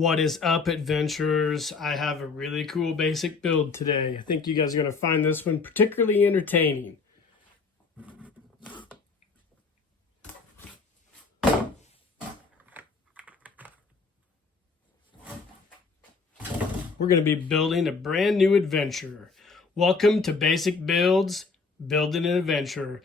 What is up, adventurers? I have a really cool basic build today. I think you guys are going to find this one particularly entertaining. We're going to be building a brand new adventure. Welcome to Basic Builds, Building an Adventure.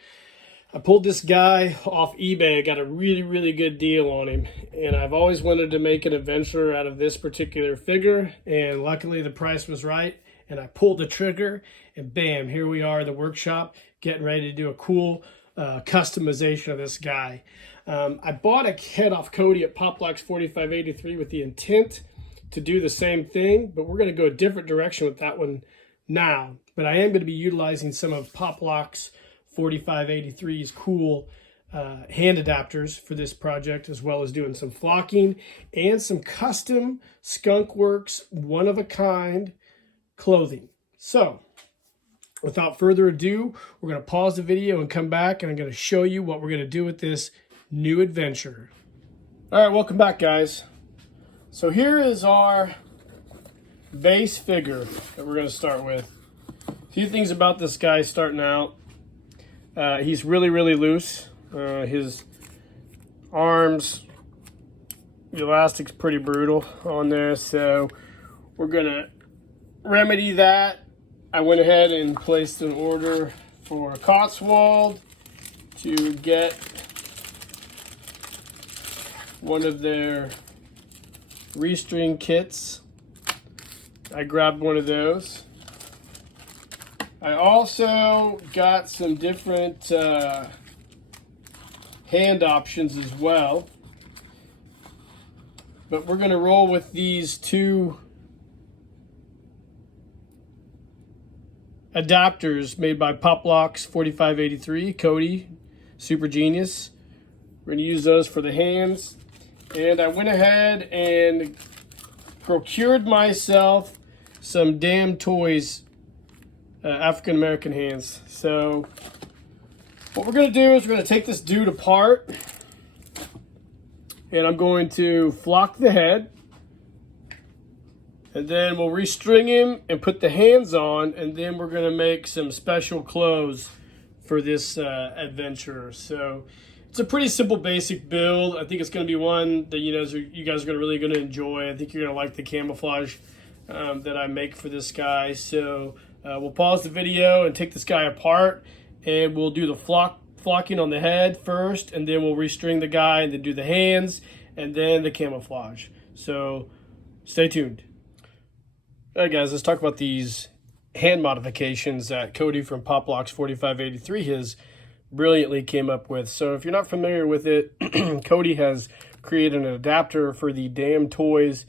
I pulled this guy off eBay. I got a really good deal on him. And I've always wanted to make an adventure out of this particular figure. And luckily the price was right. And I pulled the trigger and bam, here we are in the workshop getting ready to do a cool customization of this guy. I bought a head off Cody at Poplocks 4583 with the intent to do the same thing. But we're going to go a different direction with that one now. But I am going to be utilizing some of Poplocks 4583's cool hand adapters for this project, as well as doing some flocking and some custom Skunkworks one-of-a-kind clothing. So without further ado, we're going to pause the video and come back, and I'm going to show you what we're going to do with this new adventure. All right, welcome back, guys. So here is our base figure that we're going to start with. A few things about this guy starting out. He's really loose. His arms, the elastic's pretty brutal on there, so we're gonna remedy that. I went ahead and placed an order for Cotswold to get one of their restring kits. I grabbed one of those. I also got some different hand options as well. But we're going to roll with these two adapters made by Poplocks 4583, Cody, super genius. We're going to use those for the hands. And I went ahead and procured myself some damn toys. African American hands. So what we're going to do is we're going to take this dude apart, and I'm going to flock the head, and then we'll restring him and put the hands on, and then we're going to make some special clothes for this adventure. So it's a pretty simple basic build. I think it's going to be one that you guys are really going to enjoy. I think you're going to like the camouflage that I make for this guy. So we'll pause the video and take this guy apart, and we'll do the flocking on the head first, and then we'll restring the guy, and then do the hands, and then the camouflage. So stay tuned. All right, guys, let's talk about these hand modifications that Cody from Poplocks 4583 has brilliantly came up with. So if you're not familiar with it, Cody has created an adapter for the Damn Toys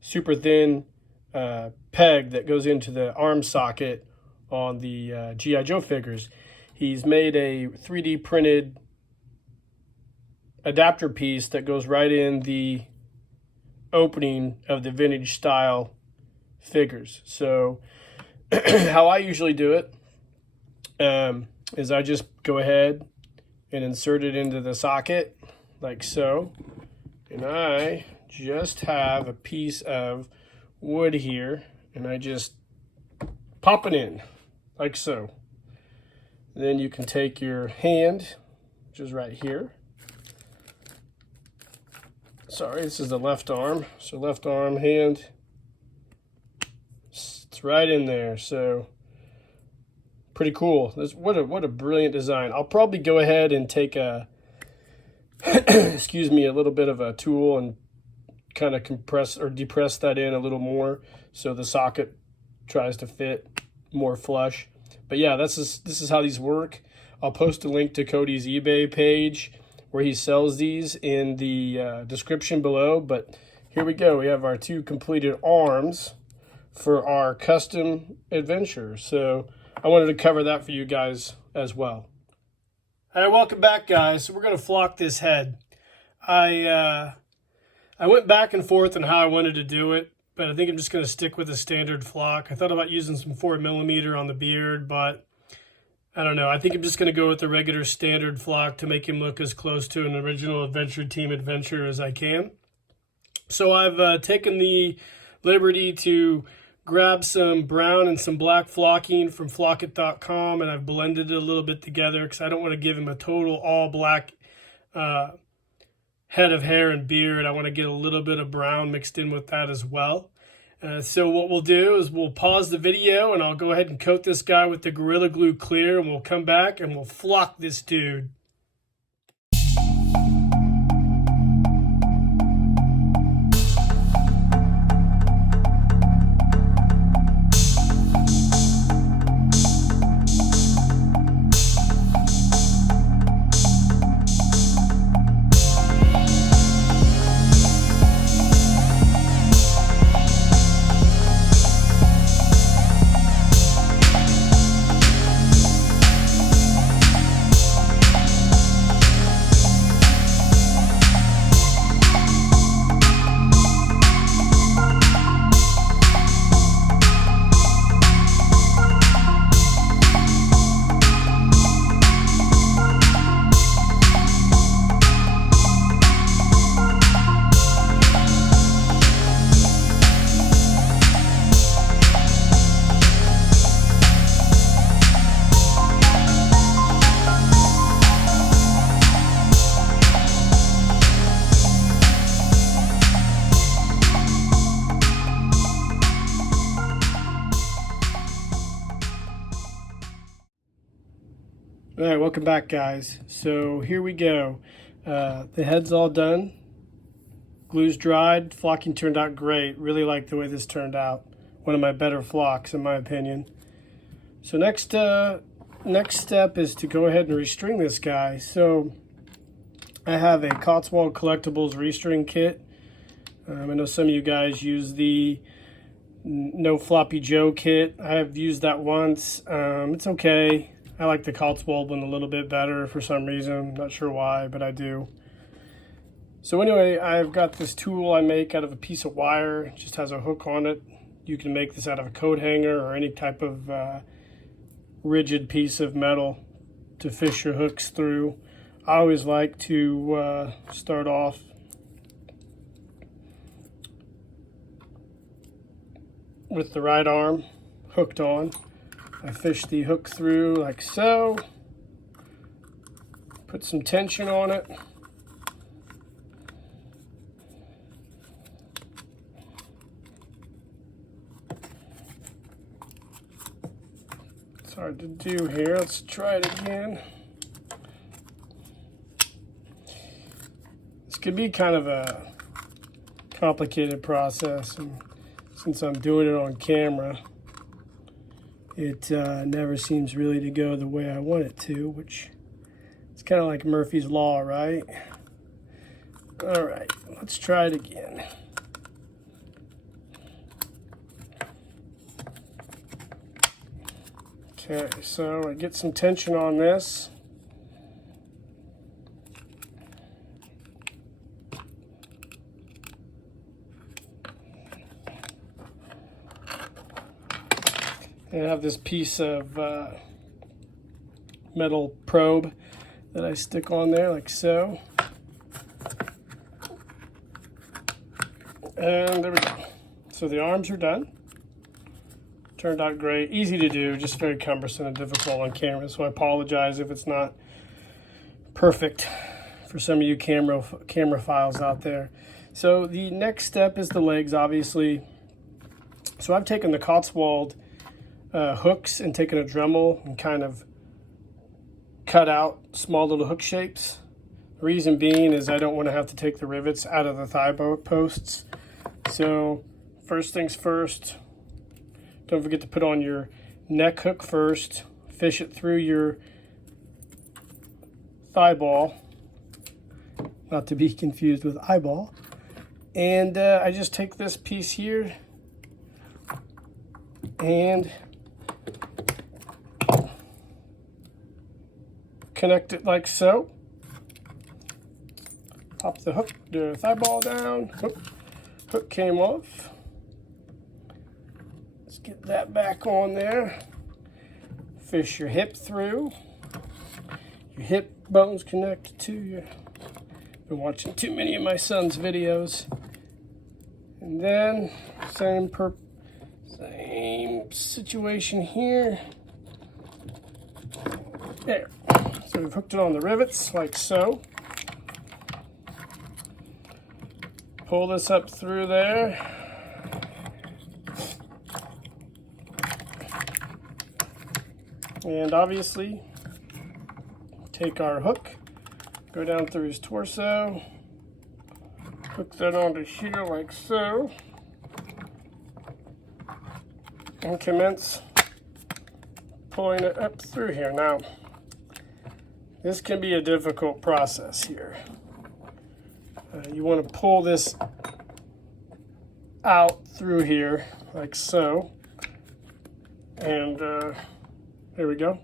super thin peg that goes into the arm socket on the G.I. Joe figures. He's made a 3D printed adapter piece that goes right in the opening of the vintage style figures. So how I usually do it is I just go ahead and insert it into the socket like so, and I just have a piece of wood here, and I just pop it in like so. Then you can take your hand, which is right here. Sorry, this is the left arm. So left arm, hand, it's right in there. So pretty cool. What a brilliant design. I'll probably go ahead and take a excuse me, a little bit of a tool and kind of compress or depress that in a little more so the socket tries to fit more flush. But yeah, this is how these work. I'll post a link to Cody's eBay page where he sells these in the description below. But here we go. We have our two completed arms for our custom adventure. So I wanted to cover that for you guys as well. All right, welcome back, guys. So we're going to flock this head. I went back and forth on how I wanted to do it, but I think I'm just going to stick with a standard flock. I thought about using some 4mm on the beard, but I don't know. I think I'm just going to go with the regular standard flock to make him look as close to an original Adventure Team adventure as I can. So I've taken the liberty to grab some brown and some black flocking from flockit.com, and I've blended it a little bit together because I don't want to give him a total all black head of hair and beard. I want to get a little bit of brown mixed in with that as well. So what we'll do is we'll pause the video and I'll go ahead and coat this guy with the Gorilla Glue Clear, and we'll come back and we'll flock this dude. All right, welcome back, guys. So here we go. The head's all done. Glue's dried. Flocking turned out great. Really like the way this turned out. One of my better flocks, in my opinion. So next step is to go ahead and restring this guy. So I have a Cotswold Collectibles restring kit. I know some of you guys use the No Floppy Joe kit. I have used that once. It's okay. I like the Cotswold one a little bit better for some reason. Not sure why, but I do. So anyway, I've got this tool I make out of a piece of wire. It just has a hook on it. You can make this out of a coat hanger or any type of rigid piece of metal to fish your hooks through. I always like to start off with the right arm hooked on. I fish the hook through like so, put some tension on it, it's hard to do here, let's try it again. This could be kind of a complicated process, and since I'm doing it on camera, it never seems really to go the way I want it to, which it's kind of like Murphy's Law, right? All right, let's try it again. Okay, so I get some tension on this. I have this piece of metal probe that I stick on there like so. And there we go. So the arms are done. Turned out great. Easy to do, just very cumbersome and difficult on camera. So I apologize if it's not perfect for some of you camera files out there. So the next step is the legs, obviously. So I've taken the Cotswold hooks and taken a Dremel and kind of cut out small little hook shapes. The reason being is I don't want to have to take the rivets out of the thigh posts. So first things first, don't forget to put on your neck hook first, fish it through your thigh ball, not to be confused with eyeball. And I just take this piece here and connect it like so. Pop the thigh ball down. Hook came off. Let's get that back on there. Fish your hip through. Your hip bones connected to your. Been watching too many of my son's videos. And then same situation here. There. So we've hooked it on the rivets like so. Pull this up through there. And obviously, take our hook, go down through his torso, hook that onto here like so, and commence pulling it up through here. Now, this can be a difficult process here. You want to pull this out through here like so, and there we go.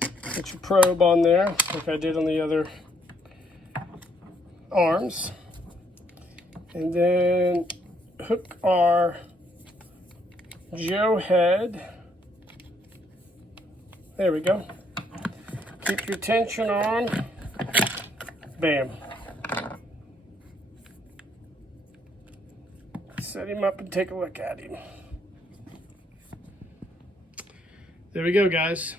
Put your probe on there, like I did on the other arms. And then hook our Joe head. There we go. Keep your tension on. Bam. Set him up and take a look at him. There we go, guys.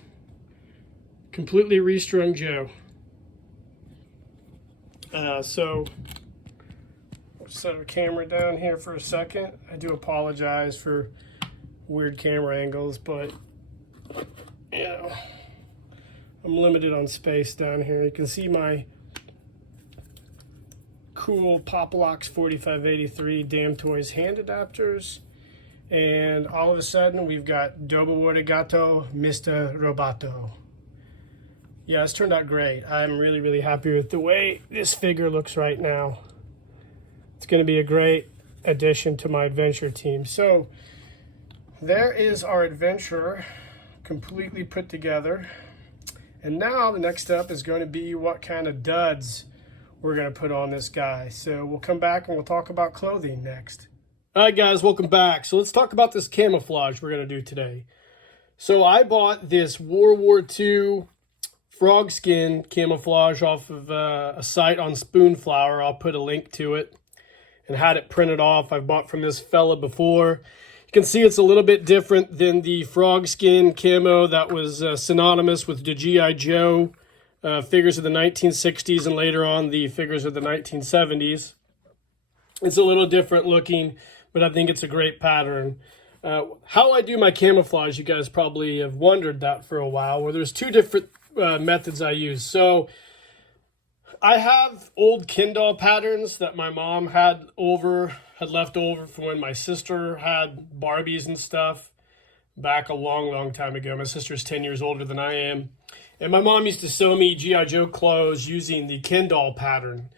Completely restrung Joe. So, I'll set our camera down here for a second. I do apologize for weird camera angles, but, you know, I'm limited on space down here. You can see my cool Poplox 4583 Damn Toys hand adapters. And all of a sudden, we've got Dobo Arigato, Mr. Roboto. Yeah, it's turned out great. I'm really, really happy with the way this figure looks right now. It's going to be a great addition to my adventure team. So, there is our adventure completely put together. And now, the next step is going to be what kind of duds we're going to put on this guy. So, we'll come back and we'll talk about clothing next. All right, guys, welcome back. So let's talk about this camouflage we're going to do today. So I bought this World War II frog skin camouflage off of a site on Spoonflower. I'll put a link to it, and had it printed off. I've bought from this fella before. You can see it's a little bit different than the frog skin camo that was synonymous with the G.I. Joe figures of the 1960s and later on the figures of the 1970s. It's a little different looking, but I think it's a great pattern. How I do my camouflage, you guys probably have wondered that for a while, where there's two different methods I use. So I have old Kindle patterns that my mom had left over from when my sister had Barbies and stuff back a long, long time ago. My sister's 10 years older than I am. And my mom used to sew me G.I. Joe clothes using the Kindle pattern.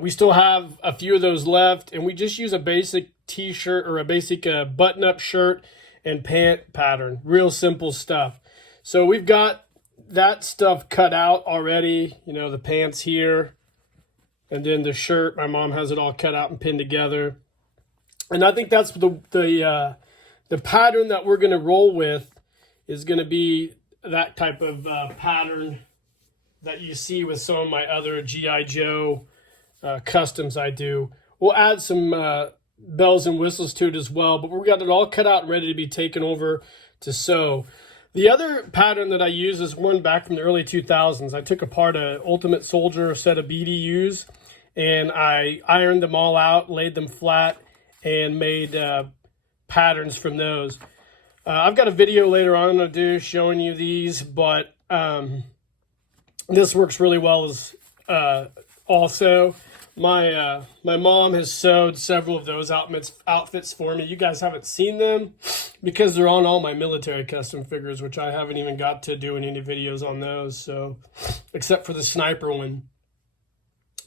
We still have a few of those left, and we just use a basic t-shirt or a basic button-up shirt and pant pattern. Real simple stuff. So we've got that stuff cut out already. You know, the pants here, and then the shirt. My mom has it all cut out and pinned together. And I think that's the pattern that we're going to roll with is going to be that type of pattern that you see with some of my other G.I. Joe customs I do. We'll add some bells and whistles to it as well, but we've got it all cut out and ready to be taken over to sew. The other pattern that I use is one back from the early 2000s. I took apart an Ultimate Soldier set of BDUs, and I ironed them all out, laid them flat, and made patterns from those. I've got a video later on I'm going to do showing you these, but this works really well as also. My mom has sewed several of those outfits for me. You guys haven't seen them because they're on all my military custom figures, which I haven't even got to doing any videos on those, so except for the sniper one.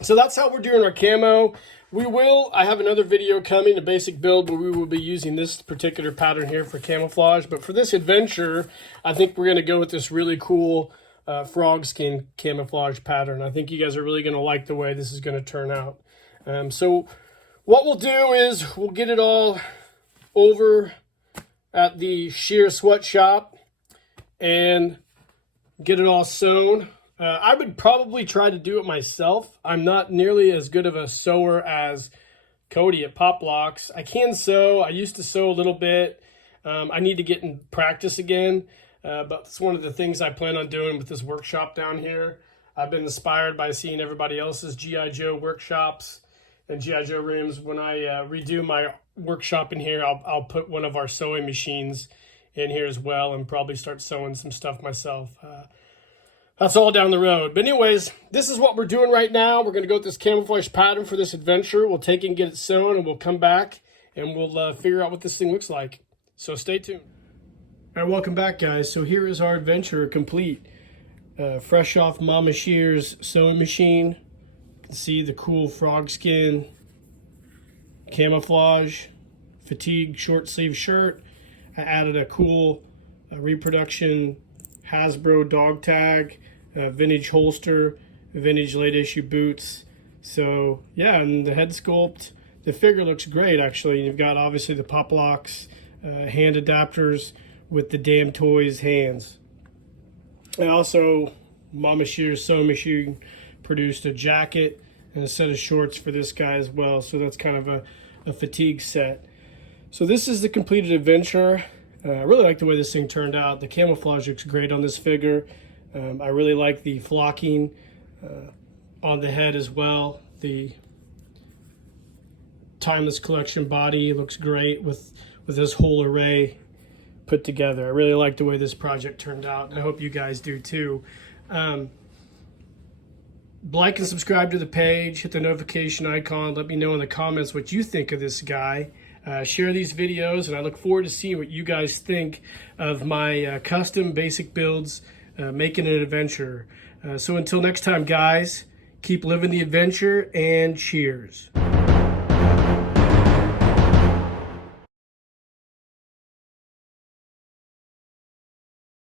So that's how we're doing our camo. I have another video coming, a basic build, where we will be using this particular pattern here for camouflage. But for this adventure, I think we're going to go with this really cool frog skin camouflage pattern. I think you guys are really going to like the way this is going to turn out. So what we'll do is we'll get it all over at the shear sweatshop and get it all sewn. I would probably try to do it myself. I'm not nearly as good of a sewer as Cody at Pop Locks. I can sew. I used to sew a little bit. I need to get in practice again, but it's one of the things I plan on doing with this workshop down here. I've been inspired by seeing everybody else's G.I. Joe workshops and G.I. Joe rooms. When I redo my workshop in here, I'll put one of our sewing machines in here as well and probably start sewing some stuff myself. That's all down the road. But anyways, this is what we're doing right now. We're going to go with this camouflage pattern for this adventure. We'll take it and get it sewn, and we'll come back and we'll figure out what this thing looks like. So stay tuned. All right, welcome back, guys. So here is our adventure complete. Fresh off Mama Shear's sewing machine. You can see the cool frog skin camouflage fatigue short sleeve shirt. I added a cool reproduction Hasbro dog tag, vintage holster, vintage late issue boots. So yeah, and the head sculpt, the figure looks great actually. You've got obviously the Pop Locks hand adapters with the Damn Toys hands. And also Mama Shear's sewing machine produced a jacket and a set of shorts for this guy as well. So that's kind of a fatigue set. So this is the completed adventure. I really like the way this thing turned out. The camouflage looks great on this figure. I really like the flocking on the head as well. The Timeless Collection body looks great with this whole array put together. I really like the way this project turned out, and I hope you guys do too. Like and subscribe to the page, hit the notification icon, let me know in the comments what you think of this guy. Share these videos, and I look forward to seeing what you guys think of my custom basic builds, making an adventure. So until next time, guys, keep living the adventure, and cheers.